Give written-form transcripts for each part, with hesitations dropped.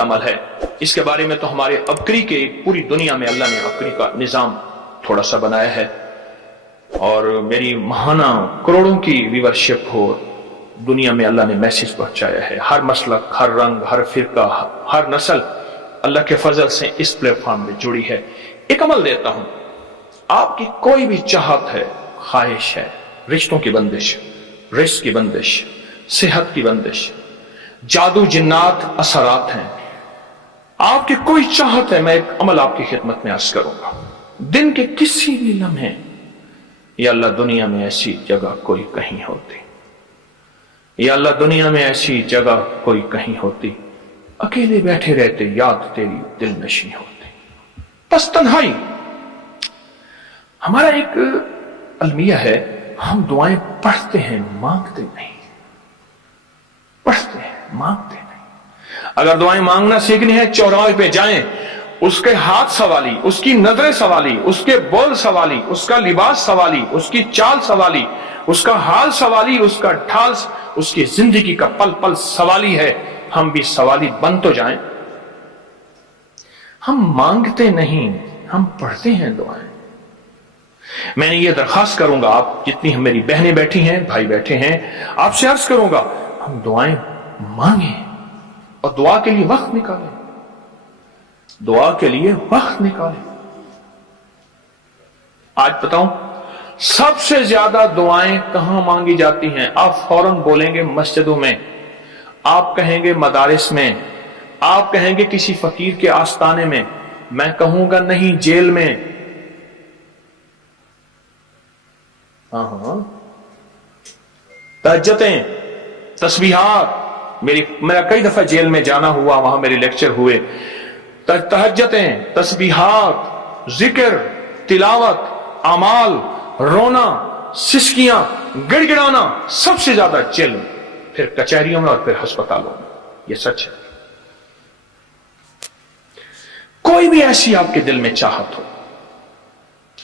عمل ہے، اس کے بارے میں تو ہمارے عبقری کے پوری دنیا میں اللہ نے عبقری کا نظام تھوڑا سا بنایا ہے، اور میری ماہانہ کروڑوں کی ویورشپ ہو، دنیا میں اللہ نے میسج پہنچایا ہے، ہر مسلک، ہر رنگ، ہر فرقہ، ہر نسل اللہ کے فضل سے اس پلیٹ فارم میں جڑی ہے۔ ایک عمل دیتا ہوں، آپ کی کوئی بھی چاہت ہے، خواہش ہے، رشتوں کی بندش، رزق کی بندش، صحت کی بندش، جادو جنات اثرات ہیں، آپ کی کوئی چاہت ہے، میں ایک عمل آپ کی خدمت میں عرض کروں گا۔ دن کے کسی بھی لمحے، یا اللہ دنیا میں ایسی جگہ کوئی کہیں ہوتی، یا اللہ دنیا میں ایسی جگہ کوئی کہیں ہوتی، اکیلے بیٹھے رہتے، یاد تیری دل نشیں ہوتی، بس تنہائی۔ ہمارا ایک المیہ ہے، ہم دعائیں پڑھتے ہیں، مانگتے نہیں، پڑھتے ہیں، مانگتے نہیں۔ اگر دعائیں مانگنا سیکھنی ہے، چوراہے پہ جائیں، اس کے ہاتھ سوالی، اس کی نظریں سوالی، اس کے بول سوالی، اس کا لباس سوالی، اس کی چال سوالی، اس کا حال سوالی، اس کا ڈھال، اس کی زندگی کا پل پل سوالی ہے۔ ہم بھی سوالی بن تو جائیں۔ ہم مانگتے نہیں، ہم پڑھتے ہیں دعائیں۔ میں نے یہ درخواست کروں گا، آپ جتنی میری بہنیں بیٹھی ہیں، بھائی بیٹھے ہیں، آپ سے عرض کروں گا، ہم دعائیں مانگیں اور دعا کے لیے وقت نکالیں، دعا کے لیے وقت نکالیں۔ آج بتاؤں سب سے زیادہ دعائیں کہاں مانگی جاتی ہیں؟ آپ فوراً بولیں گے مسجدوں میں، آپ کہیں گے مدارس میں، آپ کہیں گے کسی فقیر کے آستانے میں، میں کہوں گا نہیں، جیل میں۔ تہجدیں، تسبیحات، میرا کئی دفعہ جیل میں جانا ہوا، وہاں میرے لیکچر ہوئے۔ تہجدیں، تسبیحات، ذکر، تلاوت، اعمال، رونا، سسکیاں، گڑ گڑانا، سب سے زیادہ جیل میں، پھر کچہریوں میں، اور پھر ہسپتالوں میں۔ یہ سچ ہے۔ کوئی بھی ایسی آپ کے دل میں چاہت ہو،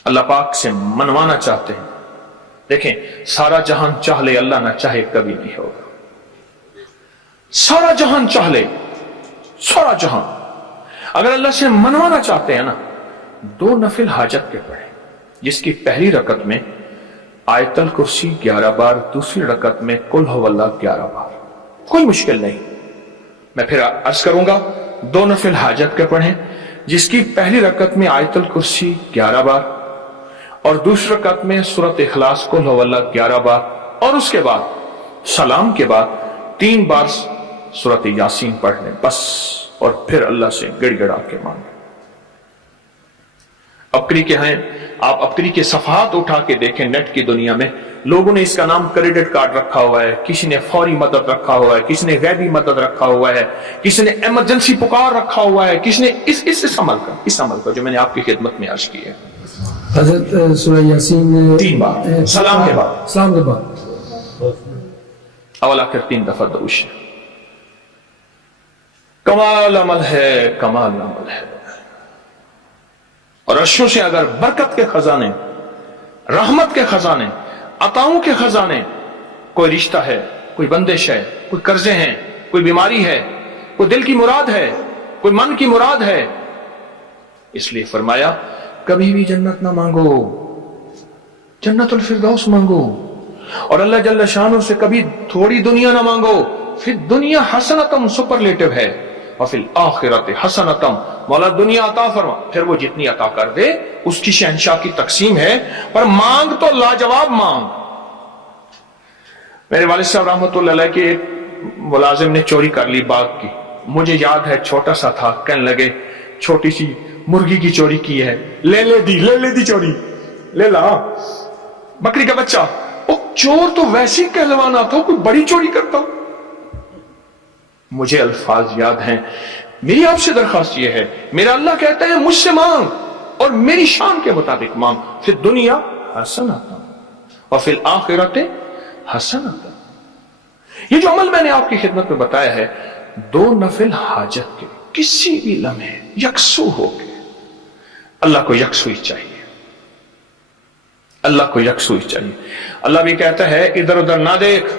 اللہ پاک سے منوانا چاہتے ہیں، دیکھیں سارا جہان چاہ لے، اللہ نہ چاہے کبھی نہیں ہوگا۔ سارا جہان چاہ لے، سارا جہان، اگر اللہ سے منوانا چاہتے ہیں نا، 2 نفل حاجت کے پڑھیں، جس کی پہلی رکعت میں آیت الکرسی 11 بار، دوسری رکعت میں قل هو اللہ 11 بار، کوئی مشکل نہیں۔ میں پھر عرض کروں گا، 2 نفل حاجت کے پڑھیں، جس کی پہلی رکعت میں آیت الکرسی 11 بار، اور دوسری رکعت میں سورۃ اخلاص قل هو اللہ 11 بار، اور اس کے بعد سلام کے بعد 3 بار سورۃ یاسین پڑھ لیں بس، اور پھر اللہ سے گڑ گڑا کے مانگیں۔ عبقری کے ہیں، آپ عبقری کے صفحات اٹھا کے دیکھیں، نیٹ کی دنیا میں لوگوں نے اس کا نام کریڈٹ کارڈ رکھا ہوا ہے، کسی نے فوری مدد رکھا ہوا ہے، کسی نے غیبی مدد رکھا ہوا ہے، کسی نے ایمرجنسی پکار رکھا ہوا ہے، کسی نے اس عمل کا جو میں نے آپ کی خدمت میں عرض کی ہے۔ حضرت سورہ یاسین 3 بار سلام کے بعد، سلام کے بعد، اول آخر 3 دفعہ درود شریف۔ کمال عمل ہے، کمال عمل ہے۔ اور عرشوں سے اگر برکت کے خزانے، رحمت کے خزانے، عطاؤں کے خزانے، کوئی رشتہ ہے، کوئی بندش ہے، کوئی قرضے ہیں، کوئی بیماری ہے، کوئی دل کی مراد ہے، کوئی من کی مراد ہے، اس لیے فرمایا کبھی بھی جنت نہ مانگو، جنت الفردوس مانگو، اور اللہ جل شانہ سے کبھی تھوڑی دنیا نہ مانگو۔ پھر دنیا حسنتم سپرلیٹو ہے، اور پھر آخرت حسنتم، مولا دنیا عطا فرما، پھر وہ جتنی عطا کر دے اس کی شہنشاہ کی تقسیم ہے، پر مانگ تو لاجواب مانگ۔ میرے والد صاحب رحمۃ اللہ علیہ کے ایک ملازم نے چوری کر لی باغ کی، مجھے یاد ہے چھوٹا سا تھا، کہنے لگے چھوٹی سی مرغی کی چوری کی ہے، لے لے دی چوری، لے لا بکری کا بچہ۔ او چور تو ویسے ہی کہلوانا تھا، کوئی بڑی چوری کرتا۔ مجھے الفاظ یاد ہیں۔ میری آپ سے درخواست یہ ہے، میرا اللہ کہتا ہے مجھ سے مانگ، اور میری شان کے مطابق مانگ، پھر دنیا حسنتم اور پھر آخرت حسنتم۔ یہ جو عمل میں نے آپ کی خدمت میں بتایا ہے، 2 نفل حاجت کے کسی بھی لمحے یکسو ہو کے، اللہ کو یکسوئی چاہیے، اللہ کو یکسوئی چاہیے۔ اللہ بھی کہتا ہے ادھر ادھر نہ دیکھ،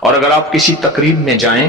اور اگر آپ کسی تقریب میں جائیں،